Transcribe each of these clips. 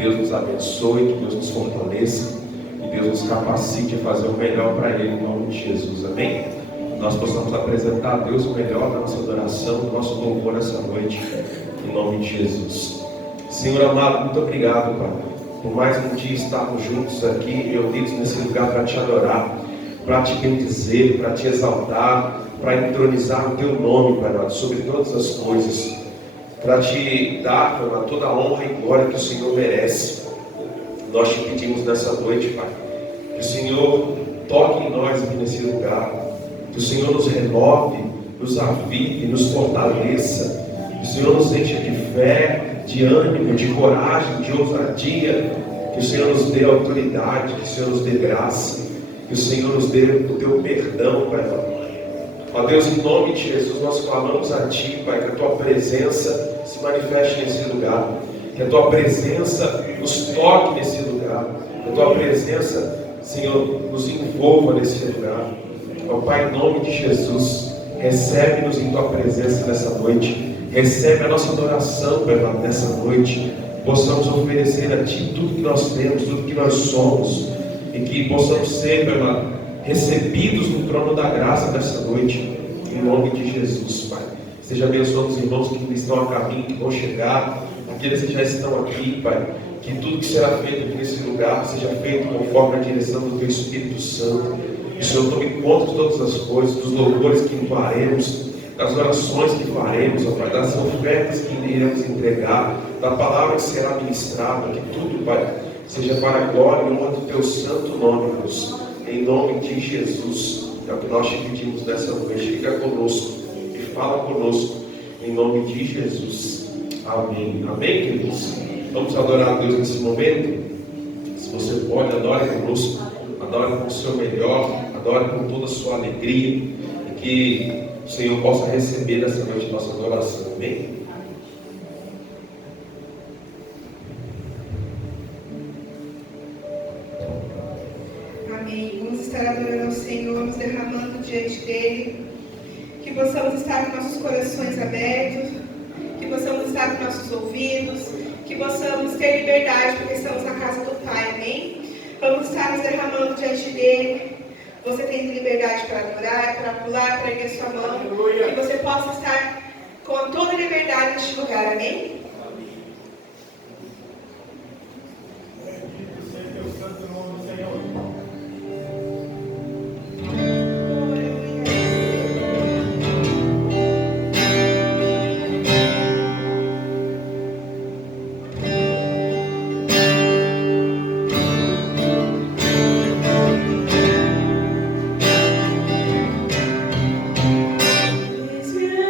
Deus nos abençoe, que Deus nos fortaleça, que Deus nos capacite a fazer o melhor para Ele, em nome de Jesus, amém? Nós possamos apresentar a Deus o melhor da nossa adoração, do nosso louvor nessa noite, em nome de Jesus. Senhor amado, muito obrigado, Pai, por mais um dia estarmos juntos aqui, reunidos nesse lugar para te adorar, para te bendizer, para te exaltar, para entronizar o teu nome, Pai, sobre todas as coisas, para te dar, Pai, toda a honra e glória que o Senhor merece. Nós te pedimos nessa noite, Pai, que o Senhor toque em nós aqui nesse lugar, que o Senhor nos renove, nos avive, nos fortaleça, que o Senhor nos encha de fé, de ânimo, de coragem, de ousadia, que o Senhor nos dê autoridade, que o Senhor nos dê graça, que o Senhor nos dê o teu perdão, Pai. Ó Deus, em nome de Jesus, nós clamamos a Ti, Pai, que a Tua presença se manifeste nesse lugar, que a Tua presença nos toque nesse lugar, que a Tua presença, Senhor, nos envolva nesse lugar. Ó Pai, em nome de Jesus, recebe-nos em Tua presença nessa noite, recebe a nossa adoração, Pai, nessa noite, possamos oferecer a Ti tudo que nós temos, tudo que nós somos, e que possamos ser, Pai, recebidos no trono da graça nessa noite, em nome de Jesus, Pai. Seja abençoando os irmãos que estão a caminho, que vão chegar, aqueles que já estão aqui, Pai, que tudo que será feito aqui nesse lugar seja feito conforme a direção do Teu Espírito Santo. Que o Senhor tome conta de todas as coisas, dos louvores que entoaremos, das orações que faremos, ó Pai, das ofertas que iremos entregar, da palavra que será ministrada, que tudo, Pai, seja para a glória e honra do Teu santo nome, Deus. Em nome de Jesus, é o que nós te pedimos nessa noite. Fica conosco e fala conosco, em nome de Jesus. Amém. Amém, queridos? Vamos adorar a Deus nesse momento? Se você pode, adore conosco, adore com o seu melhor, adore com toda a sua alegria, e que o Senhor possa receber nessa noite nossa adoração. Amém? Vamos estar adorando ao Senhor, nos derramando diante dEle, que possamos estar com nossos corações abertos, que possamos estar com nossos ouvidos, que possamos ter liberdade, porque estamos na casa do Pai, amém? Vamos estar nos derramando diante dEle. Você tem liberdade para adorar, para pular, para erguer sua mão, que você possa estar com toda a liberdade neste lugar, amém? Please be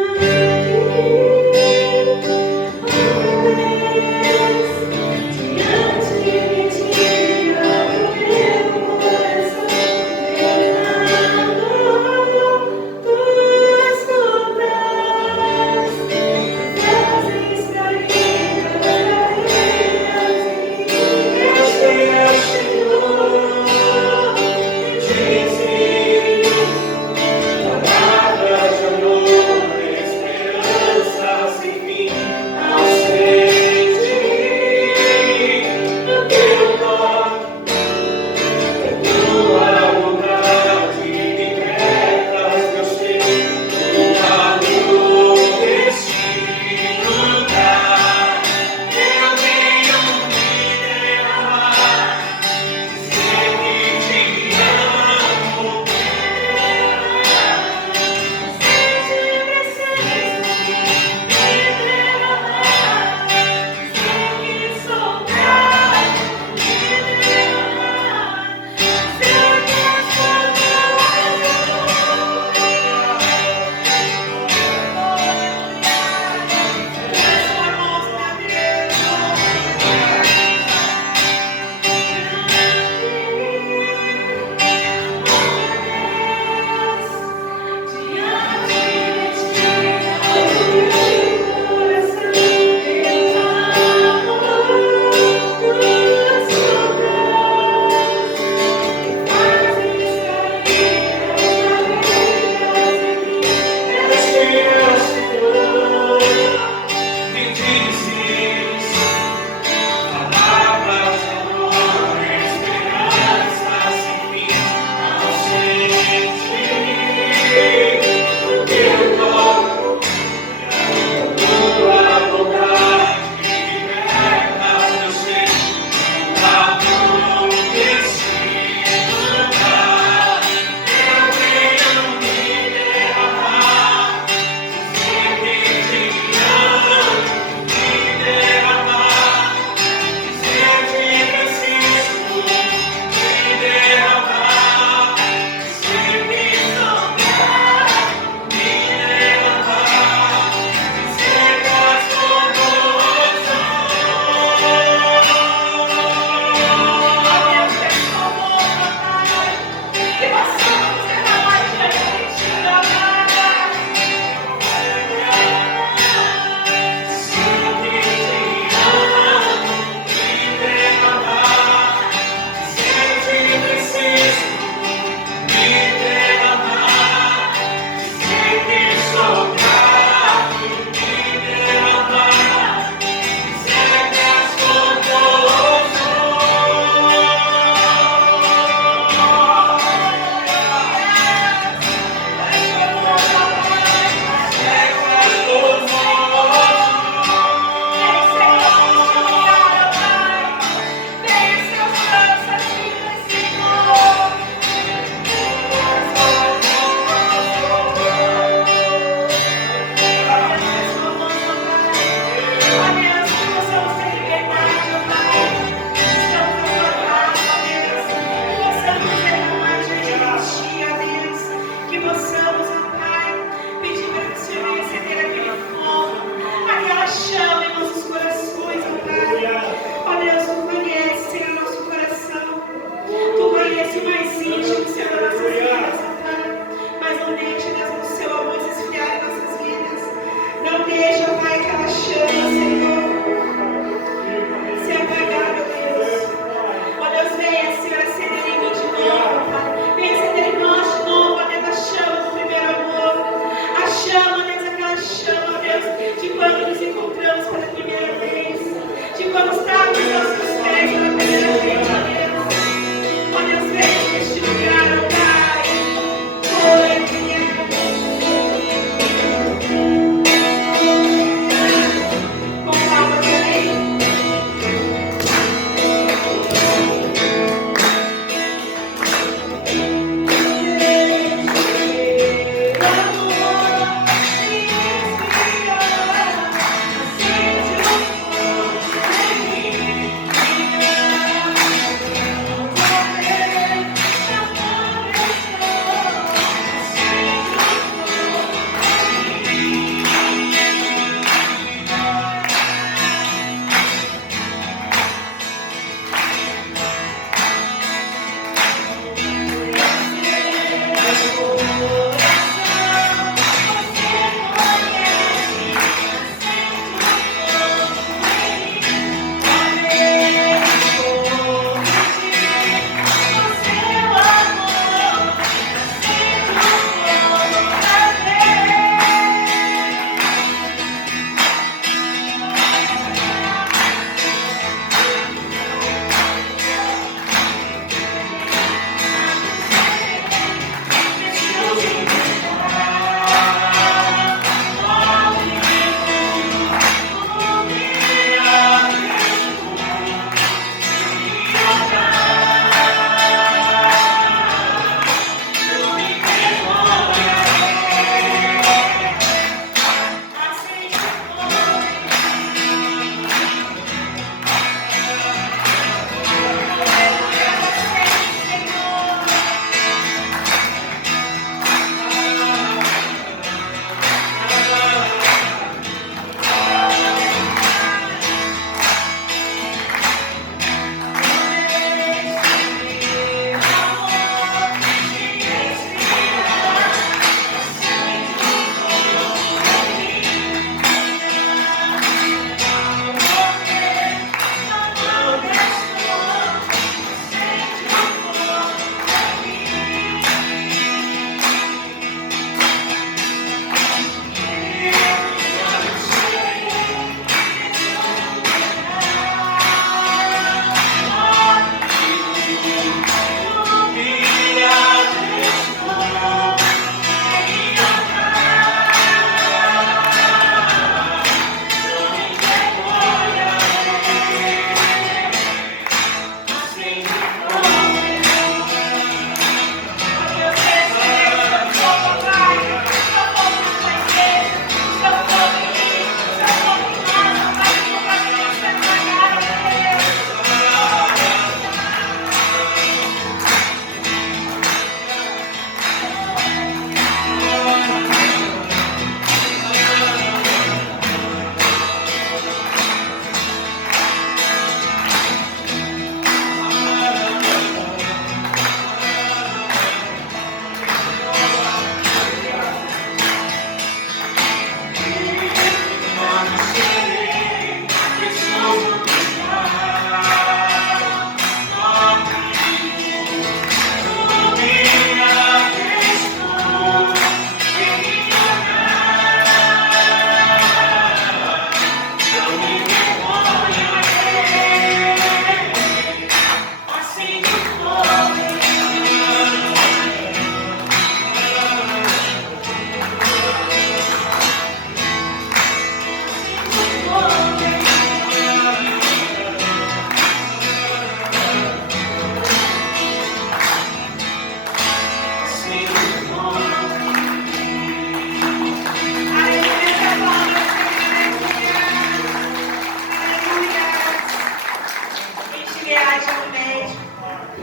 Gileade ao médico,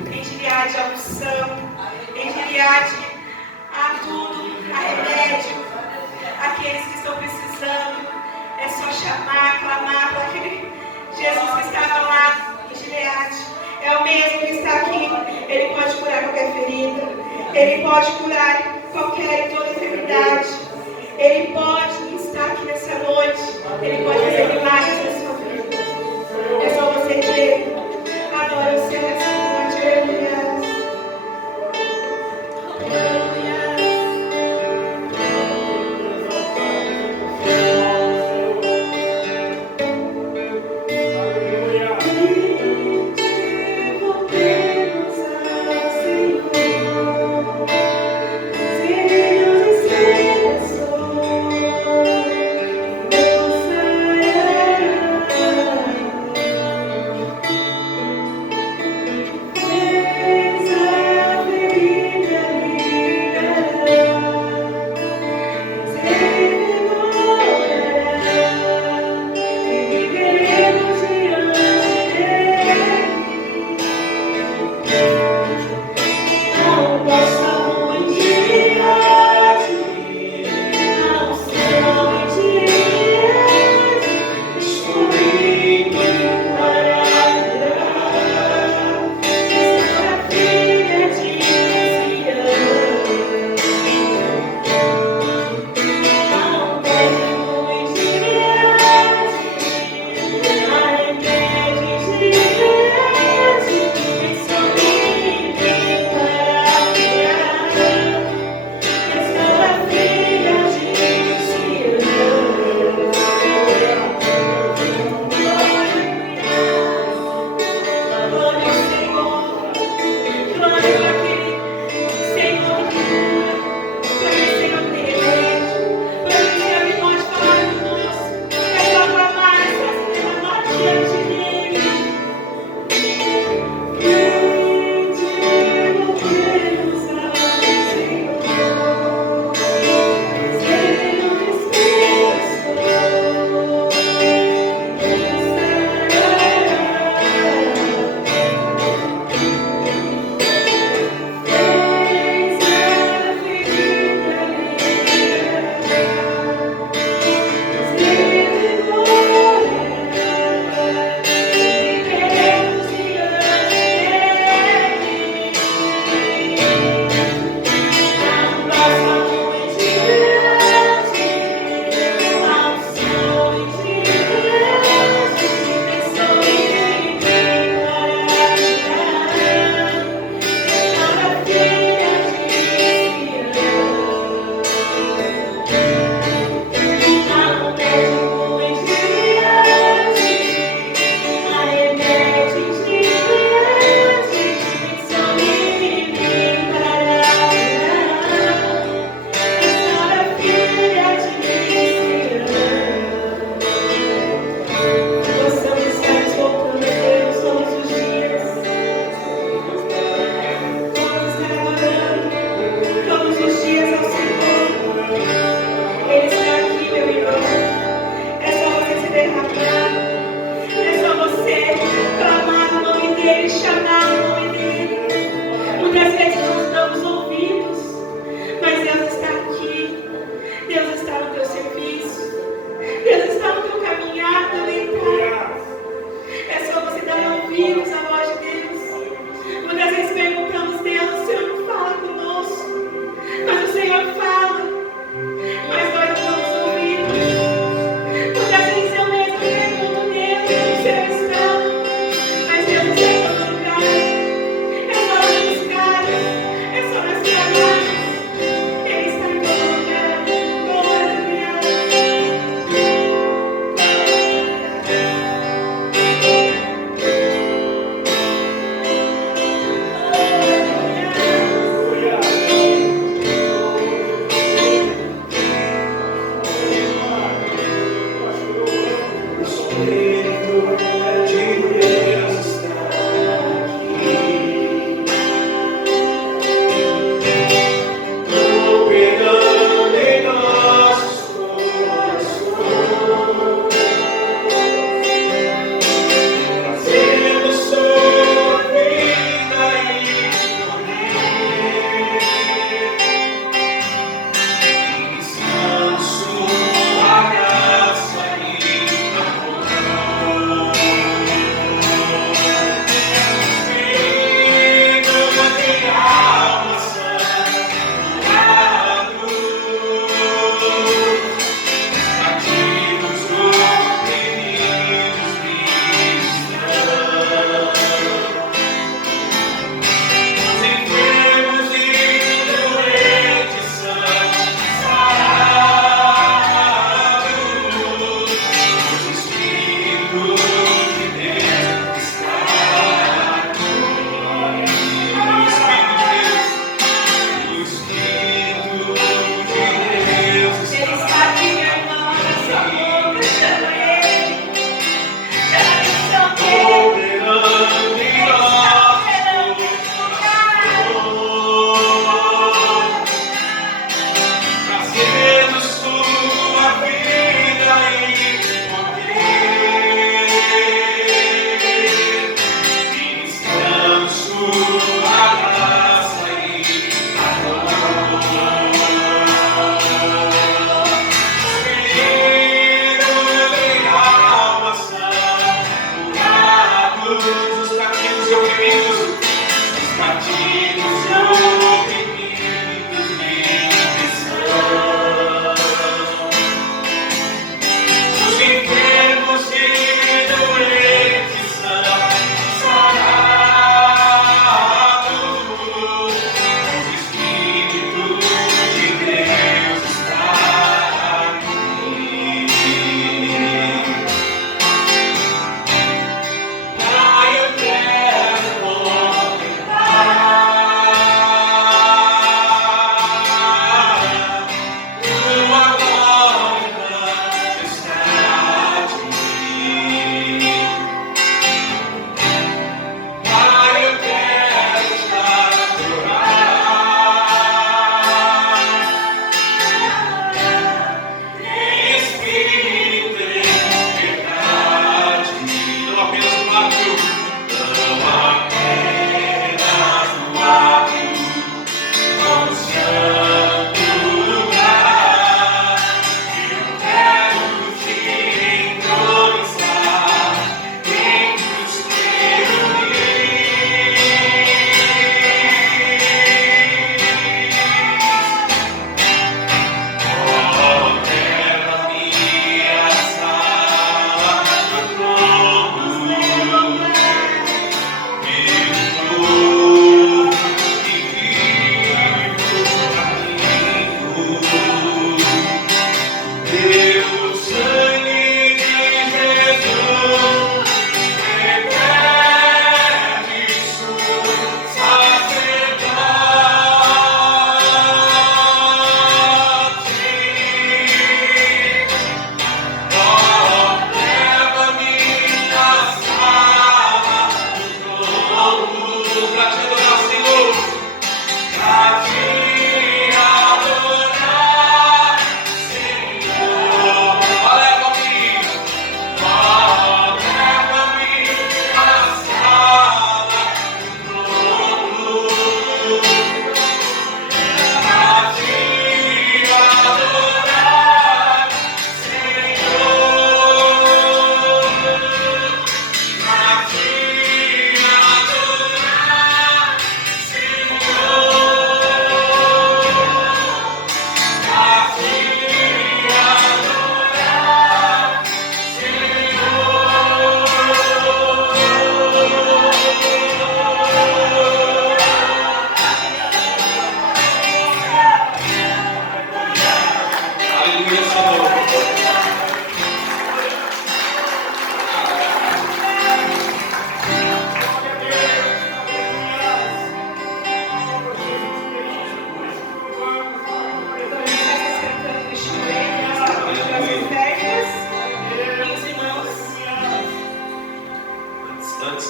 em Gileade à unção, em Gileade a tudo, a remédio. Aqueles que estão precisando, é só chamar, clamar por aquele Jesus que estava lá em Gileade. É o mesmo que está aqui. Ele pode curar qualquer ferida. Ele pode curar qualquer e toda enfermidade. Ele pode estar aqui nessa noite. Ele pode fazer milagres na sua vida. É só você crer. Adora o Senhor nessa noite. Aleluia.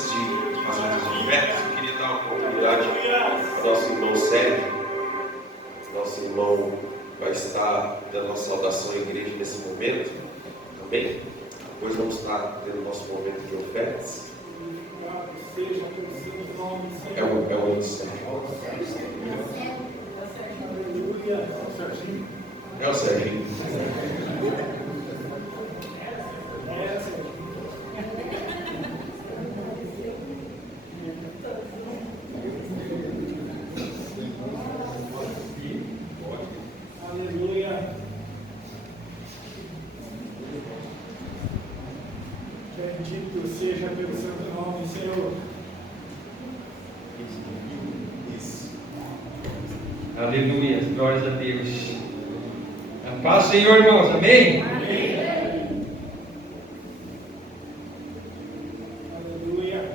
antes de fazer as ofertas, eu queria dar uma oportunidade ao nosso irmão Sérgio. Nosso irmão vai estar dando nossa saudação à igreja nesse momento. Amém? Depois vamos estar tendo o nosso momento de ofertas. É o Sérgio. É o Sérgio. Aleluia. Bendito seja pelo santo nome, Senhor. Isso. Aleluia, glórias a Deus. A paz, Senhor, irmãos, amém? Amém. Aleluia.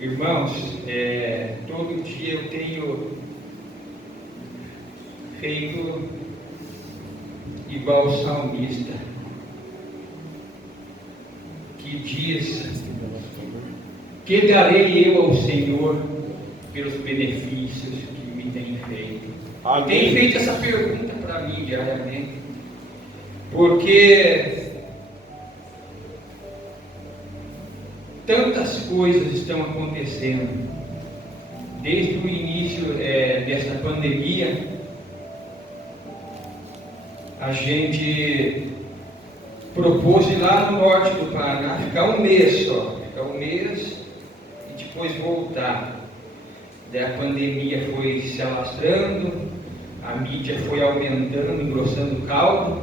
Irmãos, todo dia eu tenho feito igual o salmista, que diz: que darei eu ao Senhor pelos benefícios que me tem feito? Tem feito essa pergunta para mim diariamente, porque tantas coisas estão acontecendo desde o início dessa pandemia. A gente propôs ir lá no norte do Paraná, ficar um mês só, e depois voltar. Daí a pandemia foi se alastrando, a mídia foi aumentando, engrossando o caldo.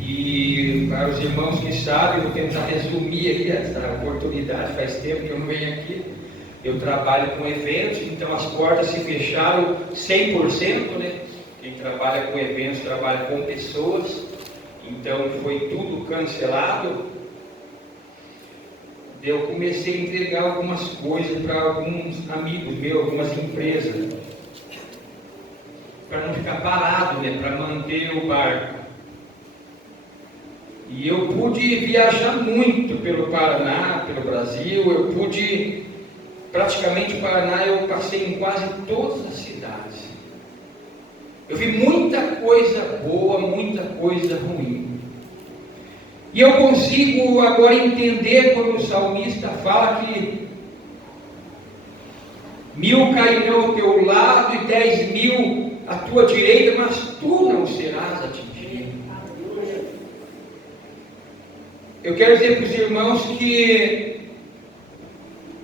E para os irmãos que sabem, vou tentar resumir aqui essa oportunidade. Faz tempo que eu não venho aqui. Eu trabalho com eventos, então as portas se fecharam 100%, né? Quem trabalha com eventos trabalha com pessoas, então foi tudo cancelado. Eu comecei a entregar algumas coisas para alguns amigos meus, algumas empresas, para não ficar parado, né? Para manter o barco. E eu pude viajar muito pelo Paraná, pelo Brasil. Eu pude, praticamente o Paraná eu passei em quase todas as cidades. Eu vi muita coisa boa, muita coisa ruim. E eu consigo agora entender quando o salmista fala que 1000 cairão ao teu lado e 10.000 à tua direita, mas tu não serás atingido. Eu quero dizer para os irmãos que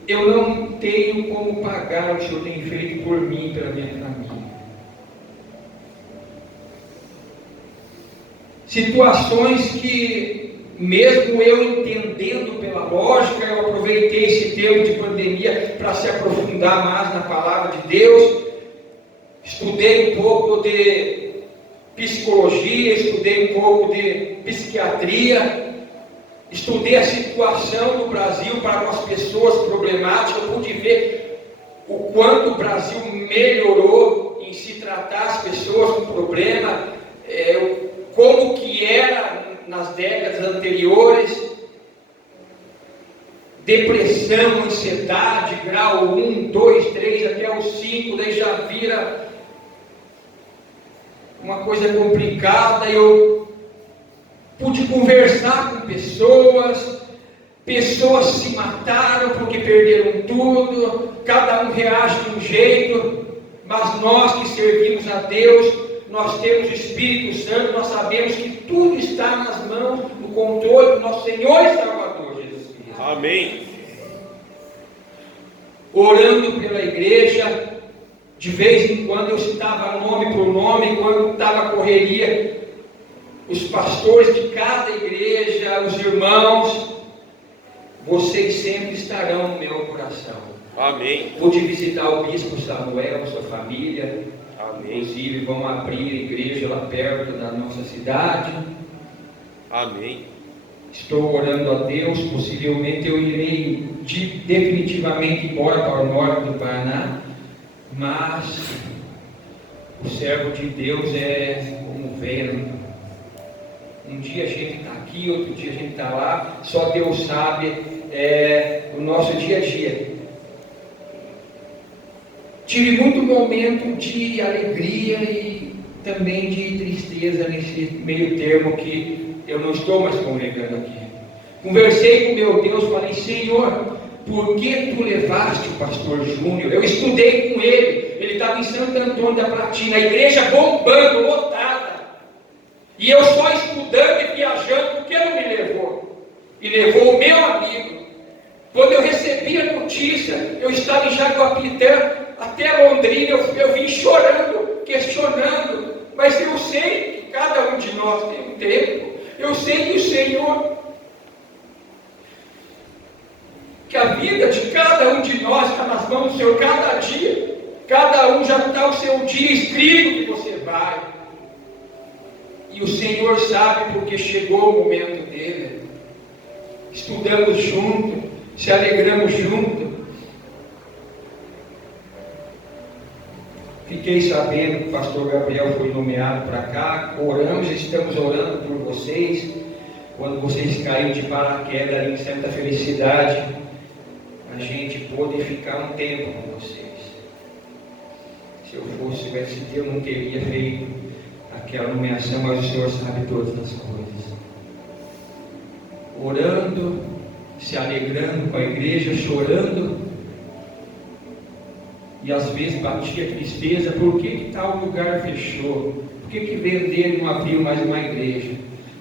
eu não tenho como pagar o que o Senhor tem feito por mim e pela minha família. Situações que, mesmo eu entendendo pela lógica, eu aproveitei esse tempo de pandemia para se aprofundar mais na palavra de Deus. Estudei um pouco de psicologia, estudei um pouco de psiquiatria, estudei a situação do Brasil para com as pessoas problemáticas. Eu pude ver o quanto o Brasil melhorou em se tratar as pessoas com problema, como que era nas décadas anteriores. Depressão, ansiedade, grau 1, 2, 3, até o 5, daí já vira uma coisa complicada. Eu pude conversar com pessoas se mataram porque perderam tudo, cada um reage de um jeito, mas nós que servimos a Deus, nós temos o Espírito Santo, nós sabemos que tudo está nas mãos, no controle do nosso Senhor e Salvador Jesus Cristo. Amém. Orando pela igreja, de vez em quando eu citava nome por nome, quando estava a correria, os pastores de cada igreja, os irmãos, vocês sempre estarão no meu coração. Amém. Pude visitar o bispo Samuel, sua família. Amém. Inclusive vão abrir a igreja lá perto da nossa cidade. Amém. Estou orando a Deus, possivelmente eu irei definitivamente embora para o norte do Paraná, mas o servo de Deus é como o vento. Um dia a gente está aqui, outro dia a gente está lá, só Deus sabe o nosso dia a dia. Tive muito momento de alegria e também de tristeza nesse meio termo que eu não estou mais congregando aqui. Conversei com meu Deus, falei: Senhor, por que tu levaste o pastor Júnior? Eu estudei com ele estava em Santo Antônio da Platina, a igreja bombando, lotada, e eu só estudando e viajando, porque não me levou? E levou o meu amigo. Quando eu recebi a notícia, eu estava em Jaguapitã, até Londrina, eu vim chorando, questionando, mas eu sei que cada um de nós tem um tempo, eu sei que o Senhor, que a vida de cada um de nós está nas mãos do Senhor, cada dia, cada um já está o seu dia escrito que você vai, e o Senhor sabe porque chegou o momento dele. Estudamos junto, se alegramos junto. Fiquei sabendo que o pastor Gabriel foi nomeado para cá, oramos, estamos orando por vocês. Quando vocês caíram de paraquedas ali em Santa Felicidade, a gente pôde ficar um tempo com vocês. Se eu fosse o ST, eu não teria feito aquela nomeação, mas o Senhor sabe todas as coisas. Orando, se alegrando com a igreja, chorando, e às vezes batia tristeza: por que tal lugar fechou? Por que venderam e não abriu mais uma igreja?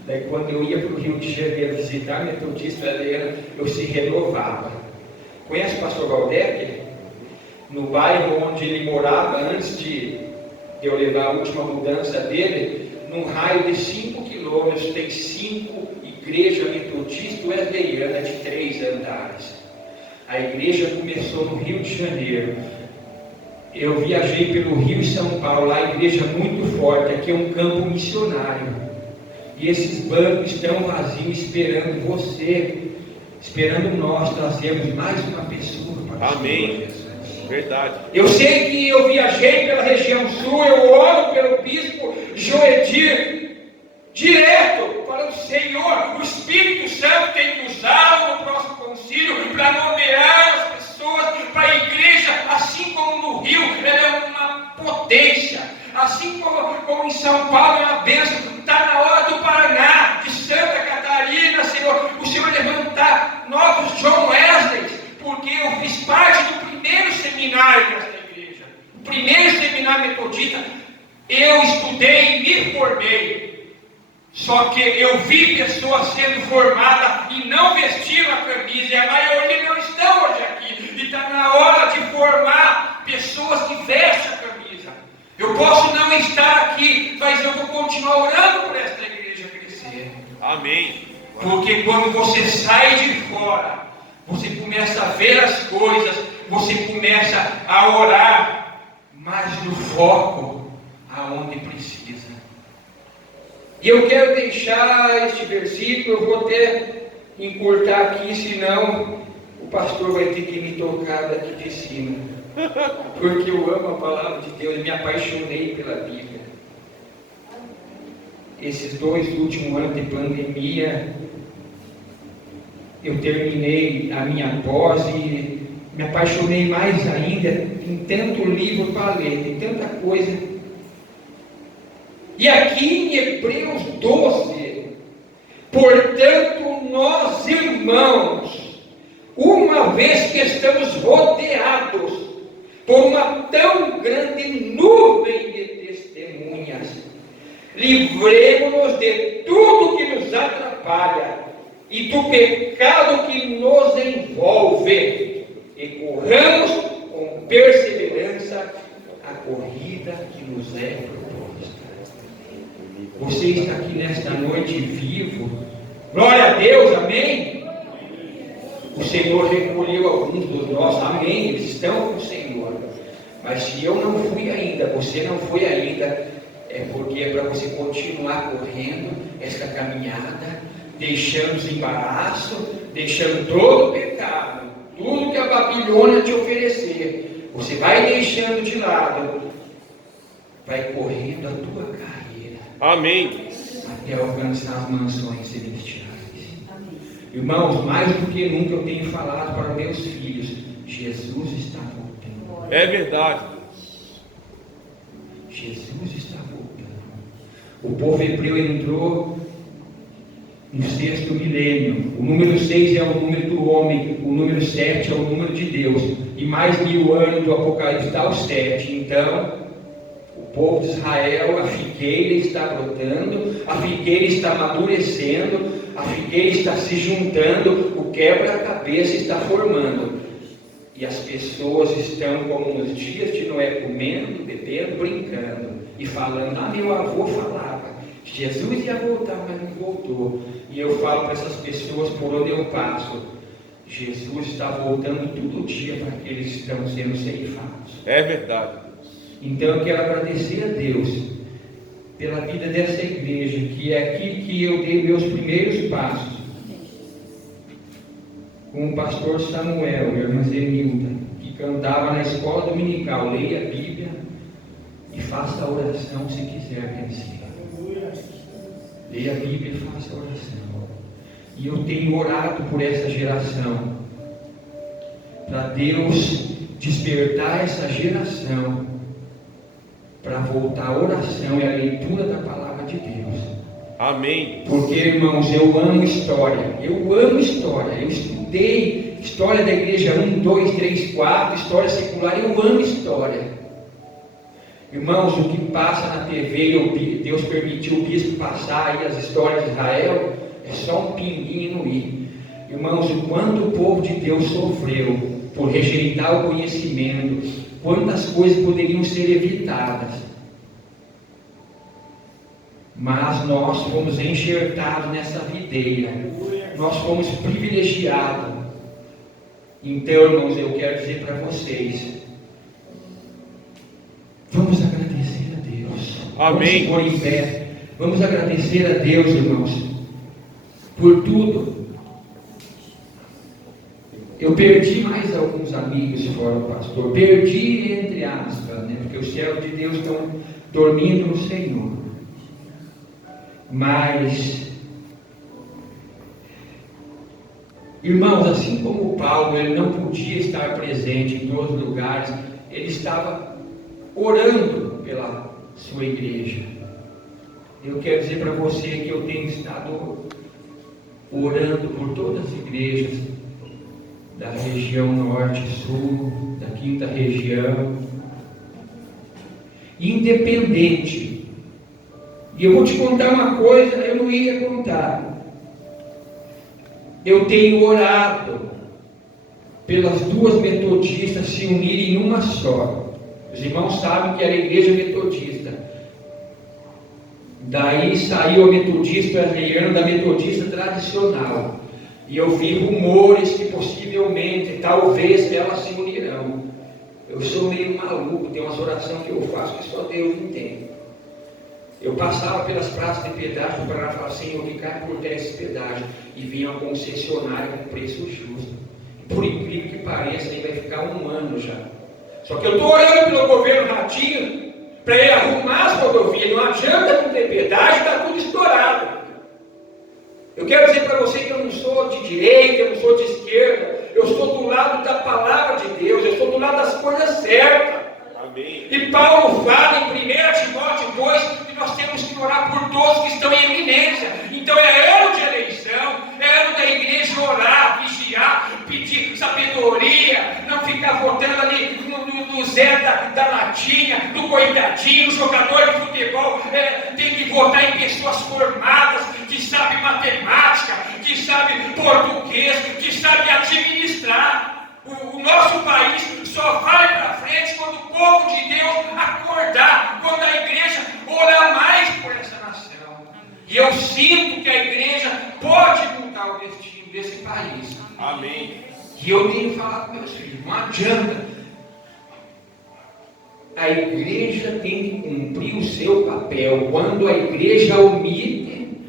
Daí quando eu ia para o Rio de Janeiro visitar a Metodista Helena, eu se renovava. Conhece o pastor Valdec? No bairro onde ele morava, antes de eu levar a última mudança dele, num raio de 5 quilômetros, tem 5 igrejas metodistas wesleyanas de 3 andares. A igreja começou no Rio de Janeiro. Eu viajei pelo Rio e São Paulo, lá a igreja muito forte, aqui é um campo missionário. E esses bancos estão vazios, esperando você, esperando nós trazermos mais uma pessoa para o Amém. Verdade. Eu sei que eu viajei pela região sul, eu oro pelo bispo Joedir, direto, falando: Senhor, o Espírito Santo tem que usá-lo no próximo concílio para nomear as pessoas para a igreja, assim como no Rio, ela é uma potência, assim como em São Paulo é uma bênção. Está na hora do Paraná, de Santa Catarina, Senhor, o Senhor levantar novos John Wesley, porque eu fiz parte do primeiro seminário desta igreja, o primeiro seminário metodista. Eu estudei e me formei, só que eu vi pessoas sendo formadas e não vestiram a camisa, e a maioria não estão hoje aqui, e está na hora de formar pessoas que vestem a camisa. Eu posso não estar aqui, mas eu vou continuar orando por esta igreja crescer. Amém. Porque quando você sai de fora, você começa a ver as coisas, você começa a orar mais no foco, aonde precisa. E eu quero deixar este versículo, eu vou até encurtar aqui, senão o pastor vai ter que me tocar daqui de cima. Porque eu amo a palavra de Deus, me apaixonei pela Bíblia. Esses 2 últimos anos de pandemia, eu terminei a minha pós e me apaixonei mais ainda. Tem tanto livro para ler, tem tanta coisa. E aqui em Hebreus 12, portanto, nós, irmãos, uma vez que estamos rodeados por uma tão grande nuvem de testemunhas, livremos-nos de tudo que nos atrapalha e do pecado que nos envolve, e corramos com perseverança a corrida que nos é proposta. Você está aqui nesta noite vivo, glória a Deus, amém? O Senhor recolheu alguns dos nossos, amém, eles estão com o Senhor. Mas se eu não fui ainda, você não foi ainda, é porque é para você continuar correndo esta caminhada, deixando os embaraços, deixando todo o pecado, tudo que a Babilônia te oferecer, você vai deixando de lado, vai correndo a tua carreira. Amém. Até alcançar as mansões celestiais. Irmãos, mais do que nunca eu tenho falado para meus filhos: Jesus está voltando. É verdade. Jesus está voltando. O povo hebreu entrou no 6º milênio. O número 6 é o número do homem, o número 7 é o número de Deus. E mais 1000 anos do Apocalipse dá o 7. Então, o povo de Israel, a figueira está brotando, a figueira está amadurecendo, a figueira está se juntando, o quebra-cabeça está formando. E as pessoas estão como nos dias de Noé, comendo, bebendo, brincando e falando: ah, meu avô falava, Jesus ia voltar, mas não voltou. E eu falo para essas pessoas por onde eu passo: Jesus está voltando todo dia para aqueles que estão sendo ceifados. É verdade. Então eu quero agradecer a Deus pela vida dessa igreja, que é aqui que eu dei meus primeiros passos, com o pastor Samuel e a irmã Zenilda, que cantava na escola dominical: leia a Bíblia e faça a oração se quiser vencer. Leia a Bíblia e faça a oração. E eu tenho orado por essa geração, para Deus despertar essa geração para voltar à oração e à leitura da palavra de Deus. Amém. Porque, irmãos, eu amo história. Eu estudei história da igreja 1, 2, 3, 4, história secular. Eu amo história. Irmãos, o que passa na TV, Deus permitiu o bispo passar aí as histórias de Israel, é só um pinguinho no i. Irmãos, o quanto o povo de Deus sofreu por rejeitar o conhecimento, quantas coisas poderiam ser evitadas. Mas nós fomos enxertados nessa videira, nós fomos privilegiados. Então, irmãos, eu quero dizer para vocês: vamos agradecer a Deus. Amém. Vamos pôr em pé. Vamos agradecer a Deus, irmãos, por tudo. Eu perdi mais alguns amigos fora o pastor. Perdi entre aspas, né? Porque os servos de Deus estão dormindo no Senhor. Mas, irmãos, assim como Paulo, ele não podia estar presente em todos os lugares, ele estava orando pela sua igreja. Eu quero dizer para você que eu tenho estado orando por todas as igrejas da região norte e sul, da 5ª região, independente. E eu vou te contar uma coisa, eu não ia contar. Eu tenho orado pelas 2 metodistas se unirem em uma só. Os irmãos sabem que era a igreja metodista. Daí saiu a metodista wesleyana da metodista tradicional. E eu vi rumores que possivelmente, talvez, elas se unirão. Eu sou meio maluco, tem umas orações que eu faço que só Deus entende. Eu passava pelas praças de pedágio para falar: Senhor, que cai por terra esse pedágio. E vinha uma concessionária com preço justo. Por incrível que pareça, aí vai ficar 1 ano já. Só que eu estou orando pelo governo Ratinho para ele arrumar as rodovias. Não adianta não ter pedágio, está tudo estourado. Eu quero dizer para você que eu não sou de direita, eu não sou de esquerda. Eu estou do lado da palavra de Deus, eu estou do lado das coisas certas. Amém. E Paulo fala em 1 Timóteo 2 que nós temos que orar por todos que estão em eminência. Então é ano de eleição, é ano da igreja orar, vigiar, pedir sabedoria, não ficar votando ali no Zé da latinha, no coitadinho, no jogador de futebol. Tem que votar em pessoas formadas, que sabem matemática, que sabem português, que sabem administrar. O nosso país só vai para frente quando o povo de Deus acordar, quando a igreja orar mais por essa nação. E eu sinto que a igreja pode mudar o destino desse país. Amém. E eu tenho falado com meus filhos: não adianta. A igreja tem que cumprir o seu papel. Quando a igreja omite,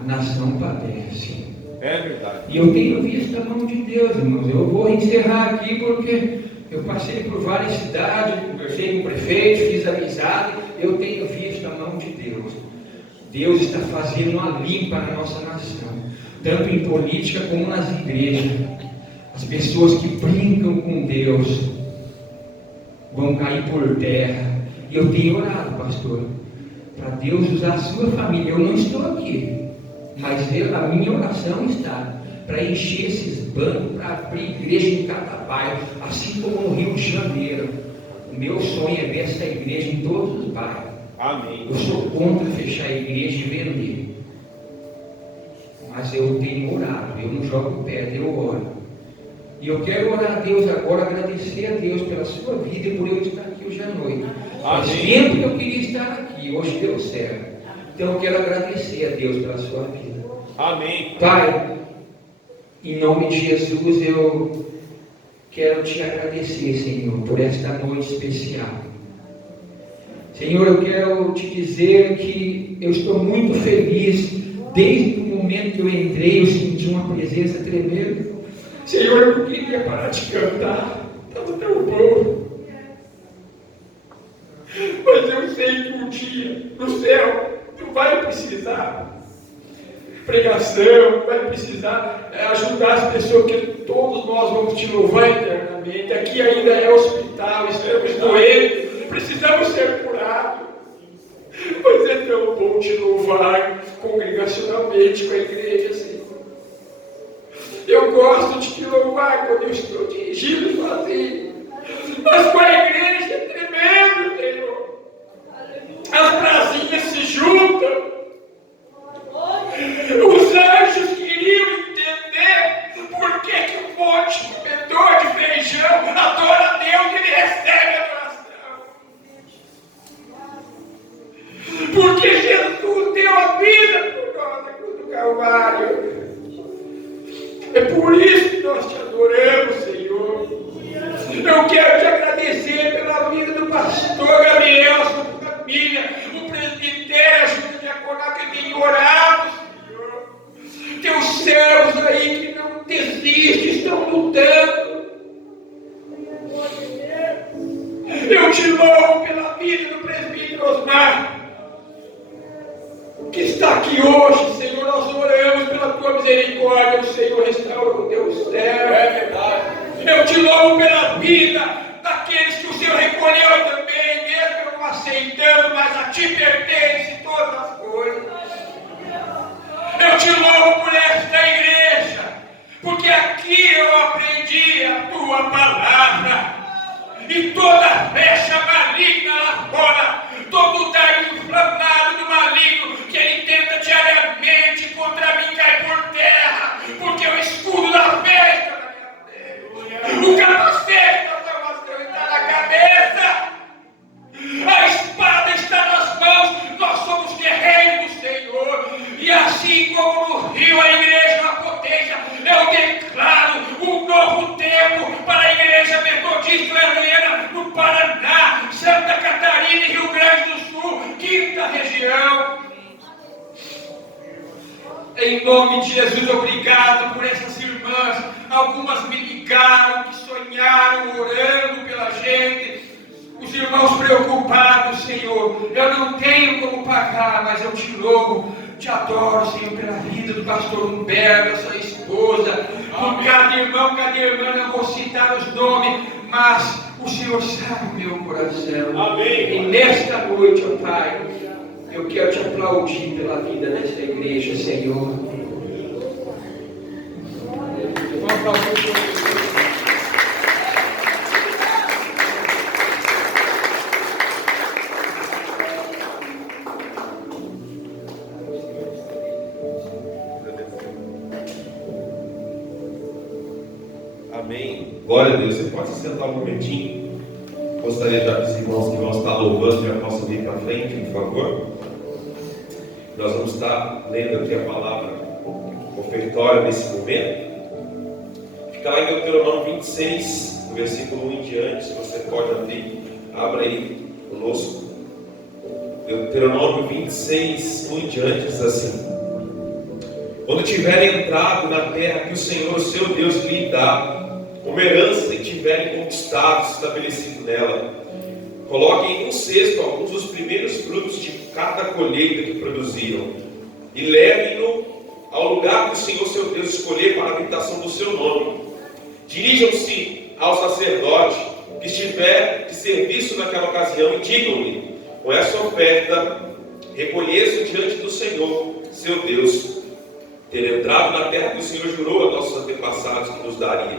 a nação padece. É verdade. E eu tenho visto a mão de Deus, irmãos. Eu vou encerrar aqui porque eu passei por várias cidades, conversei com o prefeito, fiz amizade. Eu tenho visto a mão de Deus. Deus está fazendo uma limpa na nossa nação. tanto em política como nas igrejas. As pessoas que brincam com Deus vão cair por terra. E eu tenho orado, pastor, para Deus usar a sua família. Eu não estou aqui, mas a minha oração está para encher esses bancos, para abrir igreja em cada bairro, assim como no Rio de Janeiro. O meu sonho é ver essa igreja em todos os bairros. Amém. Eu sou contra fechar a igreja e vender, mas eu tenho orado. Eu não jogo pedra, eu oro. E eu quero orar a Deus agora, agradecer a Deus pela sua vida e por eu estar aqui hoje à noite. Faz tempo que eu queria estar aqui, hoje deu certo. Então eu quero agradecer a Deus pela sua vida. Amém. Pai, em nome de Jesus eu quero te agradecer, Senhor, por esta noite especial. Senhor, eu quero te dizer que eu estou muito feliz. Desde o momento que eu entrei, eu senti uma presença tremenda. Senhor, eu não queria parar de cantar, estava tão bom. Mas eu sei que um dia, no céu, não vai precisar pregação, não vai precisar ajudar as pessoas, que todos nós vamos te louvar eternamente. Aqui ainda é hospital, estamos doentes, precisamos ser curados. Mas é tão bom te louvar congregacionalmente com a igreja, Senhor. Eu gosto de te louvar quando eu estou dirigindo sozinho, mas com a igreja é tremendo, Senhor. As prazinhas se juntam. Os anjos queriam entender por que um monte de comedor de feijão adora a Deus e ele recebe adoração. Porque Jesus deu a vida por nós na cruz do Calvário. É por isso que nós te adoramos, Senhor. Eu quero te agradecer pela vida do pastor Gabriel, sua família, o presbitério, a junta diaconal que tem orado, Senhor. Teus servos aí que não desistem, estão lutando. Eu te louvo pela vida do presbítero Osmar, que está aqui hoje, Senhor. Nós oramos pela tua misericórdia, o Senhor restaurou o teu servo. É verdade. Eu te louvo pela vida daqueles que o Senhor recolheu também, mesmo eu não aceitando, mas a ti pertence todas as coisas. Eu te louvo por esta igreja, porque aqui eu aprendi a tua palavra. E toda flecha maligna lá fora, todo dardo inflamado do maligno que ele tenta diariamente contra mim cai por terra, porque o escudo da fé está na minha frente, o capacete da salvação está na cabeça, a espada está nas mãos. Nós somos guerreiros do Senhor, e assim como no Rio a igreja é uma potência, eu declaro um novo tempo para a igreja metodista Helena no Paraná, Santa Catarina e Rio Grande do Sul, quinta região. Em nome de Jesus, obrigado por essas irmãs. Algumas me ligaram, que sonharam, orando pela gente. Os irmãos preocupados, Senhor. Eu não tenho como pagar, mas eu te louvo, te adoro, Senhor, pela vida do pastor Humberto, sua esposa, por cada irmão, cada irmã. Não vou citar os nomes, mas o Senhor sabe o meu coração. Amém. E nesta noite, ó Pai, eu quero te aplaudir pela vida desta igreja, Senhor. Vamos aplaudir. Amém. Glória a Deus. Você pode se sentar um momentinho. Gostaria já que os irmãos que vão estar louvando já possam vir para frente, por favor. Nós vamos estar lendo aqui a palavra ofertória nesse momento. Fica lá em Deuteronômio 26, do versículo 1 em diante. Se você pode abrir, abra aí conosco. Deuteronômio 26, 1 em diante, diz assim: quando tiverem entrado na terra que o Senhor, o seu Deus, lhe dá como herança, e tiverem conquistado, estabelecido nela, coloquem em um cesto alguns dos primeiros frutos de cada colheita que produziram, e levem-no ao lugar que o Senhor seu Deus escolher para a habitação do seu nome. Dirijam-se ao sacerdote que estiver de serviço naquela ocasião e digam-lhe: com essa oferta reconheço diante do Senhor seu Deus ter entrado na terra que o Senhor jurou a nossos antepassados que nos daria.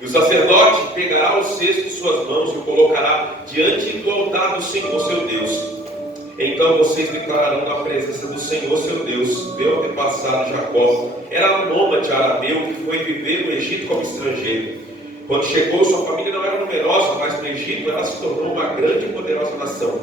E o sacerdote pegará o cesto em suas mãos e o colocará diante do altar do Senhor seu Deus. Então vocês declararão na presença do Senhor seu Deus: meu antepassado Jacó era um nômade arameu que foi viver no Egito como estrangeiro. Quando chegou, sua família não era numerosa, mas no Egito ela se tornou uma grande e poderosa nação.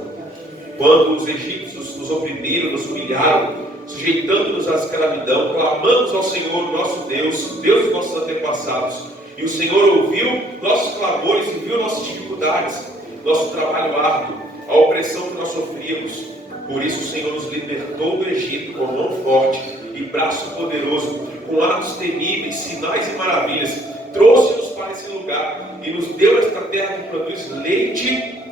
Quando os egípcios nos oprimiram, nos humilharam, sujeitando-nos à escravidão, clamamos ao Senhor nosso Deus, Deus dos nossos antepassados. E o Senhor ouviu nossos clamores e viu nossas dificuldades, nosso trabalho árduo, a opressão que nós sofríamos. Por isso o Senhor nos libertou do Egito com mão forte e braço poderoso, com atos temíveis, sinais e maravilhas. Trouxe-nos para esse lugar e nos deu esta terra que produz leite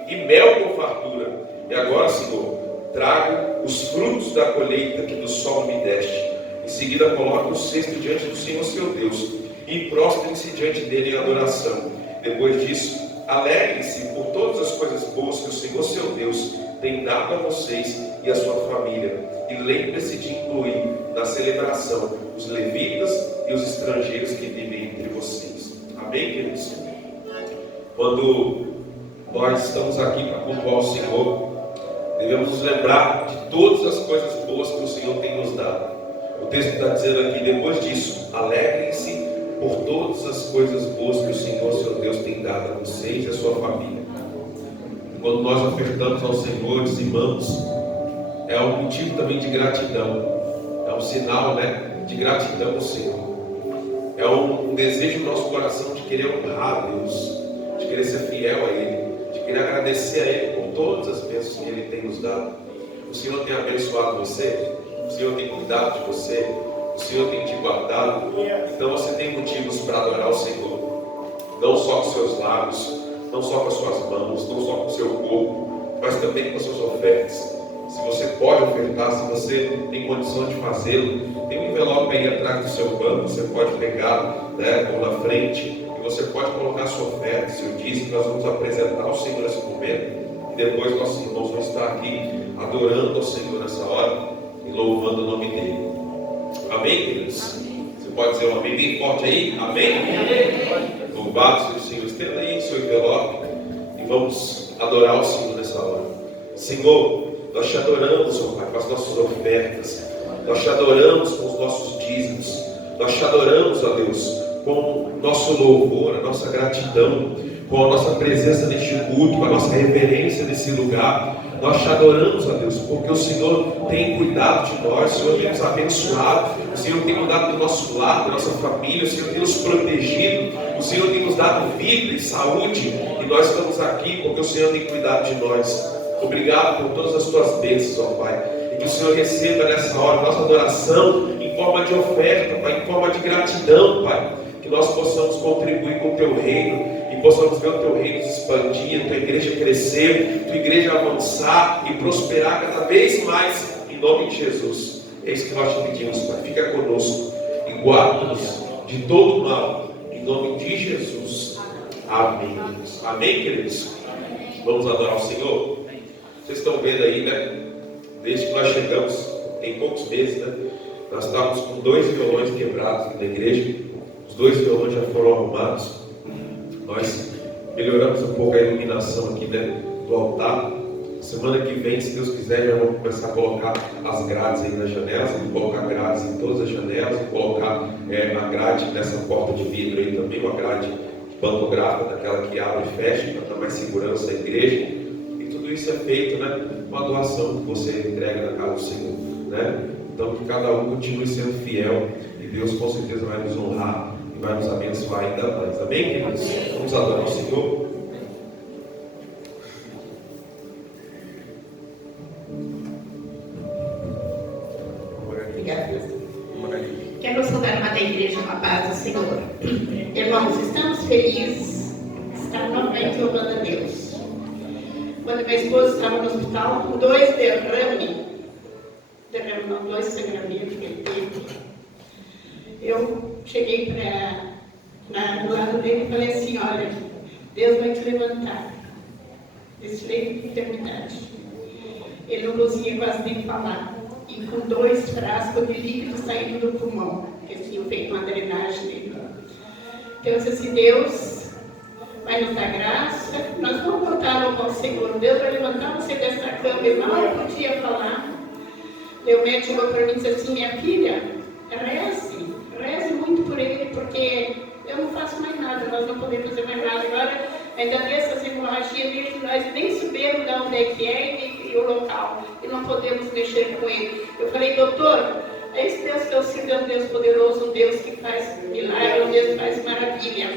e mel com fartura. E agora, Senhor, trago os frutos da colheita que do solo me deste. Em seguida coloque o cesto diante do Senhor seu Deus e prostrem-se diante dele em adoração. Depois disso, alegrem-se por todas as coisas boas que o Senhor seu Deus tem dado a vocês e a sua família. E lembre-se de incluir na celebração os levitas e os estrangeiros que vivem entre vocês. Amém, queridos? Quando nós estamos aqui para cultuar o Senhor, devemos nos lembrar de todas as coisas boas que o Senhor tem nos dado. O texto está dizendo aqui: depois disso, alegrem-se por todas as coisas boas que o Senhor seu Deus tem dado a vocês e a sua família. Quando nós ofertamos ao Senhor, dizimamos, é um motivo também de gratidão, é um sinal, de gratidão ao Senhor. É um desejo no nosso coração de querer honrar a Deus, de querer ser fiel a Ele, de querer agradecer a Ele por todas as bênçãos que Ele tem nos dado. O Senhor tem abençoado você, o Senhor tem cuidado de você, o Senhor tem te guardado. Então você tem motivos para adorar o Senhor, não só com seus lábios, não só com as suas mãos, não só com o seu corpo, mas também com as suas ofertas. Se você pode ofertar, se você tem condição de fazê-lo, tem um envelope aí atrás do seu banco, você pode pegar, ou na frente, e você pode colocar a sua oferta, seu dízimo. Nós vamos apresentar ao Senhor nesse momento, e depois nossos irmãos vão estar aqui adorando ao Senhor nessa hora e louvando o nome dele. Amém, queridos? Você pode dizer um amém bem forte aí? Amém? Louvado seja o Senhor. Estenda aí seu envelope e vamos adorar o Senhor nessa hora. Senhor, nós te adoramos, ó Pai, com as nossas ofertas. Nós te adoramos com os nossos dízimos. Nós te adoramos, ó Deus, com o nosso louvor, a nossa gratidão, com a nossa presença neste culto, com a nossa reverência nesse lugar. Nós te adoramos, ó Deus, porque o Senhor tem cuidado de nós, o Senhor tem nos abençoado, o Senhor tem cuidado do nosso lar, da nossa família, o Senhor tem nos protegido, o Senhor tem nos dado vida e saúde, e nós estamos aqui porque o Senhor tem cuidado de nós. Obrigado por todas as tuas bênçãos, ó Pai, e que o Senhor receba nessa hora nossa adoração em forma de oferta, Pai, em forma de gratidão, Pai, que nós possamos contribuir com o teu reino e possamos ver o teu reino se expandir, a tua igreja crescer, a tua igreja avançar e prosperar cada vez mais, em nome de Jesus. É isso que nós te pedimos, Pai. Fica conosco e guarda-nos de todo mal, em nome de Jesus. Amém. Amém, queridos? Vamos adorar o Senhor? Vocês estão vendo aí, desde que nós chegamos, em poucos meses, nós estávamos com 2 violões quebrados na igreja. Os 2 violões já foram arrumados. Nós melhoramos um pouco a iluminação aqui, do altar. Semana que vem, se Deus quiser, já vamos começar a colocar as grades aí nas janelas. Vamos colocar grades em todas as janelas. Vamos colocar a grade nessa porta de vidro aí também, uma grade pantográfica, daquela que abre e fecha, para dar mais segurança à igreja. E tudo isso é feito, com a doação que você entrega na casa do Senhor, Então que cada um continue sendo fiel e Deus com certeza vai nos honrar e vai nos abençoar ainda mais. Amém, queridos? Vamos adorar o Senhor. Obrigada. Quero saudar a igreja com a paz do Senhor. Irmãos, estamos felizes de estar novamente louvando a Deus. Quando meu esposo estava no hospital com 2 derrames, não, 2 sangramentos que ele teve, eu cheguei do lado dele e falei assim, olha, Deus vai te levantar desse leito de enfermidade. Ele não conseguia quase nem falar. E com 2 frascos de líquido saindo do pulmão, porque tinham feito uma drenagem nele. Então, eu disse assim, Deus vai nos dar graça, nós vamos voltar ao Senhor. Deus vai levantar você dessa cama. Eu mal podia falar. O médico chegou para mim e disse assim, minha filha, reze muito por ele, porque eu não faço mais nada, nós não podemos fazer mais nada. Agora, ainda tem essas hemorragias dele, nós nem sabemos de onde é que é e o local, e não podemos mexer com ele. Eu falei, doutor, esse Deus que eu sirvo é um Deus poderoso, um Deus que faz milagre, um Deus que faz maravilha.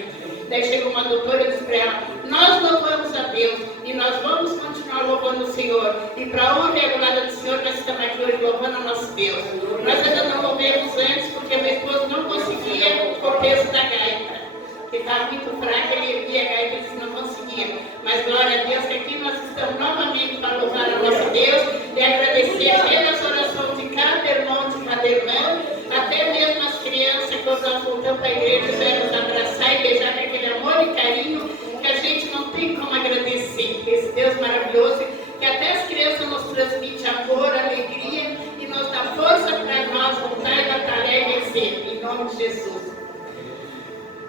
Daí chegou uma doutora e disse para ela, nós louvamos a Deus e nós vamos continuar louvando o Senhor. E para a honra e a glória do Senhor, nós estamos aqui hoje louvando o nosso Deus. Nós ainda não louvemos antes porque meu esposo não conseguia o peso da gaita. Porque estava muito fraca, ele erguia a gaita e disse não conseguia. Mas glória a Deus que aqui nós estamos novamente para louvar o nosso Deus e agradecer pelas orações de cada irmão, de cada irmã, até mesmo as crianças, quando nós voltamos para a igreja, vão nos abraçar e beijar com aquele amor e carinho que a gente não tem como agradecer. Esse Deus maravilhoso, que até as crianças nos transmite amor, alegria e nos dá força para nós voltar e batalhar e vencer. Em nome de Jesus.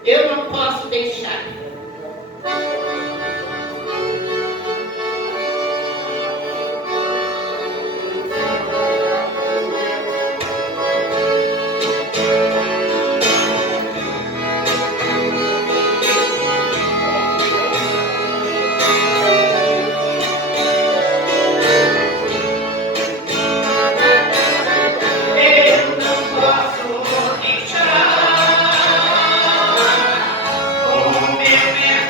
Eu não posso deixar. Oh, meu Deus.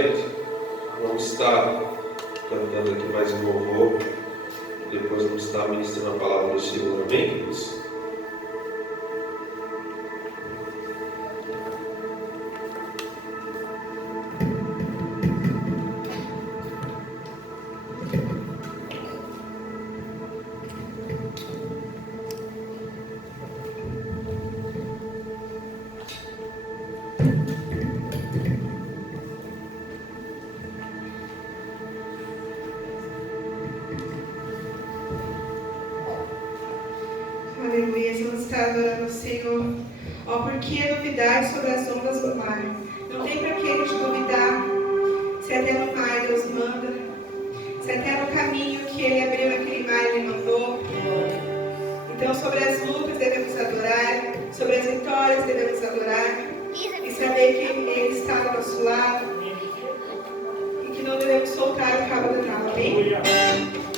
momento, vamos estar cantando aqui mais um louvor. Depois vamos estar ministrando a palavra do Senhor. Amém, queridos? Aleluia, vamos estar adorando o Senhor. Ó, porque a novidade sobre as ondas do mar. Não tem para que a gente duvidar. Se até no mar Deus manda. Se até no caminho que Ele abriu naquele mar Ele mandou. Então sobre as lutas devemos adorar. Sobre as vitórias devemos adorar. E saber que Ele está ao nosso lado. E que não devemos soltar o cabo da nau. Amém?